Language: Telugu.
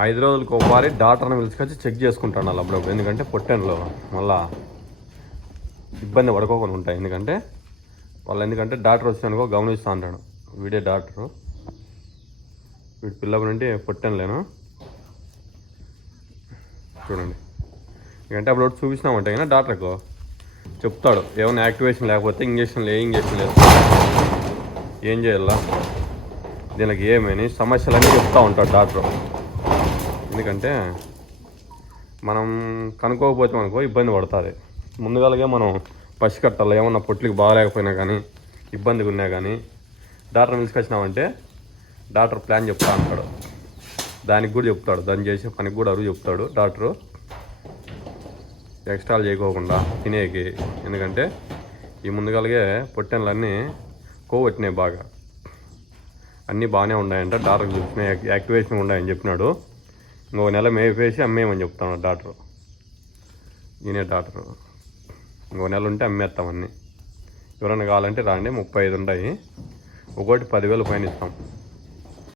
5 రోజులకు ఒకసారి డాక్టర్ని పిలుచుకొచ్చి చెక్ చేసుకుంటాను వాళ్ళు అప్పుడప్పుడు. ఎందుకంటే పొట్టెన్లో మళ్ళా ఇబ్బంది పడుకోకుండా ఉంటాయి. ఎందుకంటే డాక్టర్ వచ్చినానుకో గమనిస్తూ ఉంటాడు. వీడే డాక్టరు, వీడి పిల్లల నుండి పొట్టెన్లేను చూడండి. ఎందుకంటే అప్పుడు చూపించినామంటే కానీ డాక్టర్కు చెప్తాడు ఏమైనా యాక్టివేషన్ లేకపోతే ఇంజక్షన్ లేదు ఏం చేయాలా దీనికి ఏమని సమస్యలన్నీ చెప్తూ ఉంటాడు డాక్టర్. ఎందుకంటే మనం కనుక్కోకపోతే మనకు ఇబ్బంది పడుతుంది. ముందుగానే మనం పసికట్టాలి. ఏమన్నా పొట్లికి బాగాలేకపోయినా కానీ ఇబ్బందిగా ఉన్నా కానీ డాక్టర్ తీసుకొచ్చినామంటే డాక్టర్ ప్లాన్ చెప్తా ఉంటాడు. దానికి కూడా చెప్తాడు, దాన్ని చేసే పనికి కూడా అరువు చెప్తాడు డాక్టరు. ఎక్స్ట్రాలు చేయకోకుండా తినేకి. ఎందుకంటే ఈ ముందుగానే పొట్టెన్లన్నీ కొవ్వొట్టినాయి బాగా, అన్నీ బాగానే ఉన్నాయంట. డాక్టర్కి చూసిన యాక్టివేషన్ ఉన్నాయని చెప్పినాడు. ఇంకో నెల మేపేసి అమ్మేయమని చెప్తాను డాక్టరు. ఈయనే డాక్టరు. ఇంకో నెల ఉంటే అమ్మేస్తామన్నీ. ఎవరైనా కావాలంటే రాండి, 35 ఉంటాయి. ఒకటి 10,000 పైన ఇస్తాం.